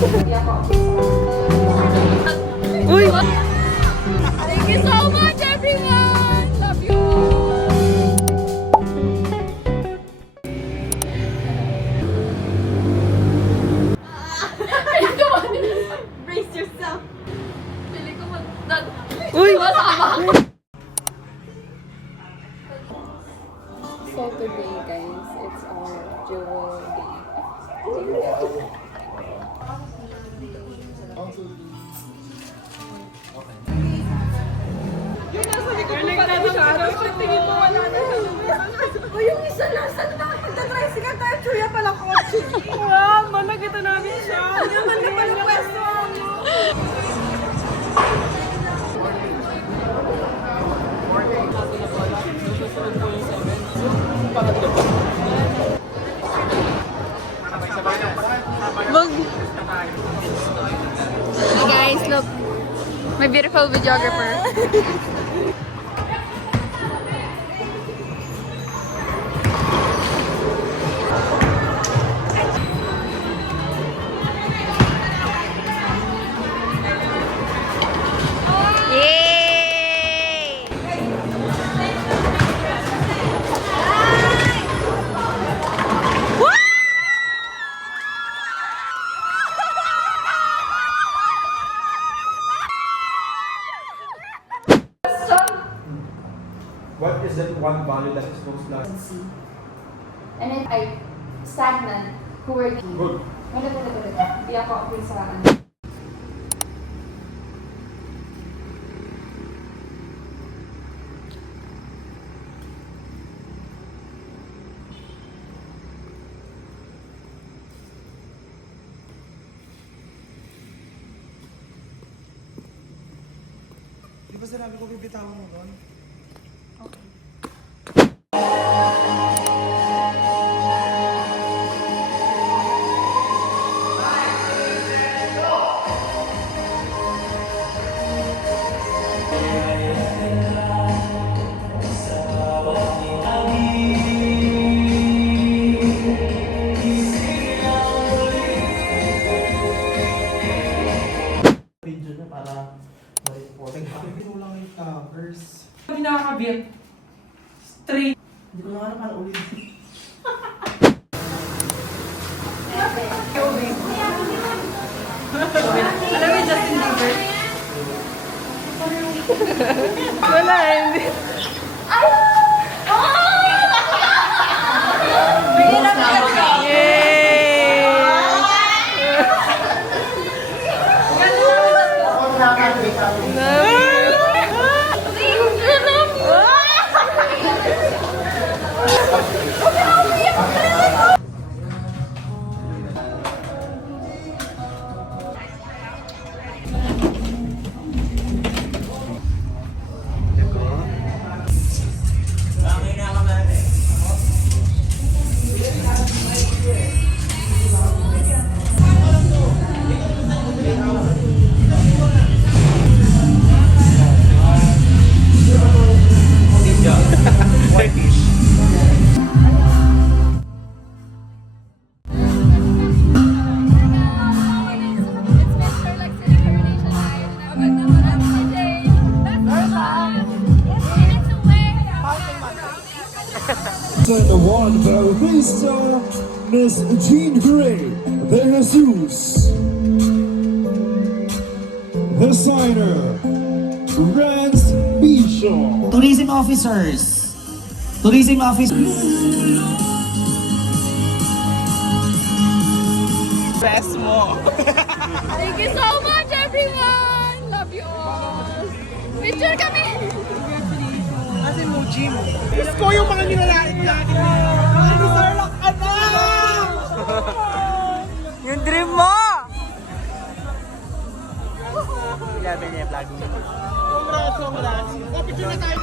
Uy! Thank you so much, everyone! Love you! Brace yourself! Pili ko mag... Uy! So today, guys, it's our jewel day. Yung nasa likod mo pala yung araw, tingin mo wala na siya. O yung isa nasa nagtatricycle tayo, chuya pala kotse. Wow, nakita namin siya. Naman na pala pwesto. Hey guys, look. My beautiful videographer. Yay! What is that one value that is most like? And then I stagnant who were Good. Di ako pinsaan. Di ba sinabi ko bibitawan mo doon? Video na para ma-reporting. Ito lang yung covers. Hindi nakakabit. Straight. Hindi ko na alam paano ulit. Alam mo yung Justin Bieber? Wala, hindi. The one Bautista, Miss Jean Grey, De Jesus. The signer, Rance Bishop. Tourism officers. Tourism officers. Best mo. Thank you so much, everyone! Love you all! Picture kami! Kasi mo, Jim. Gusto ko yung mga nilalait lagi. Sarlak ka na! Yung dream mo! Ilabi niya yung vlog mo. Congrats, congrats. Picture na tayo.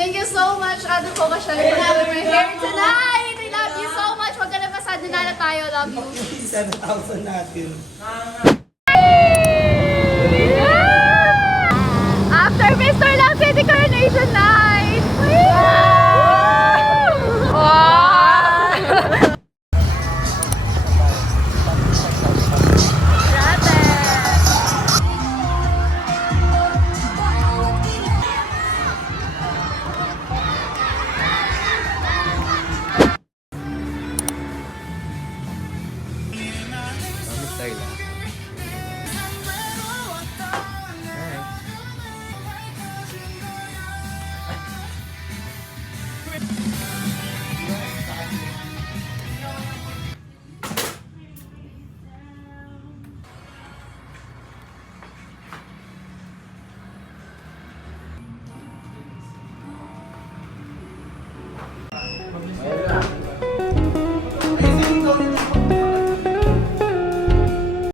Thank you so much, Ate Poca Shari, for having my hair tonight! I love you so much! Huwag ka na masyado nalat love you. 7,000 natin.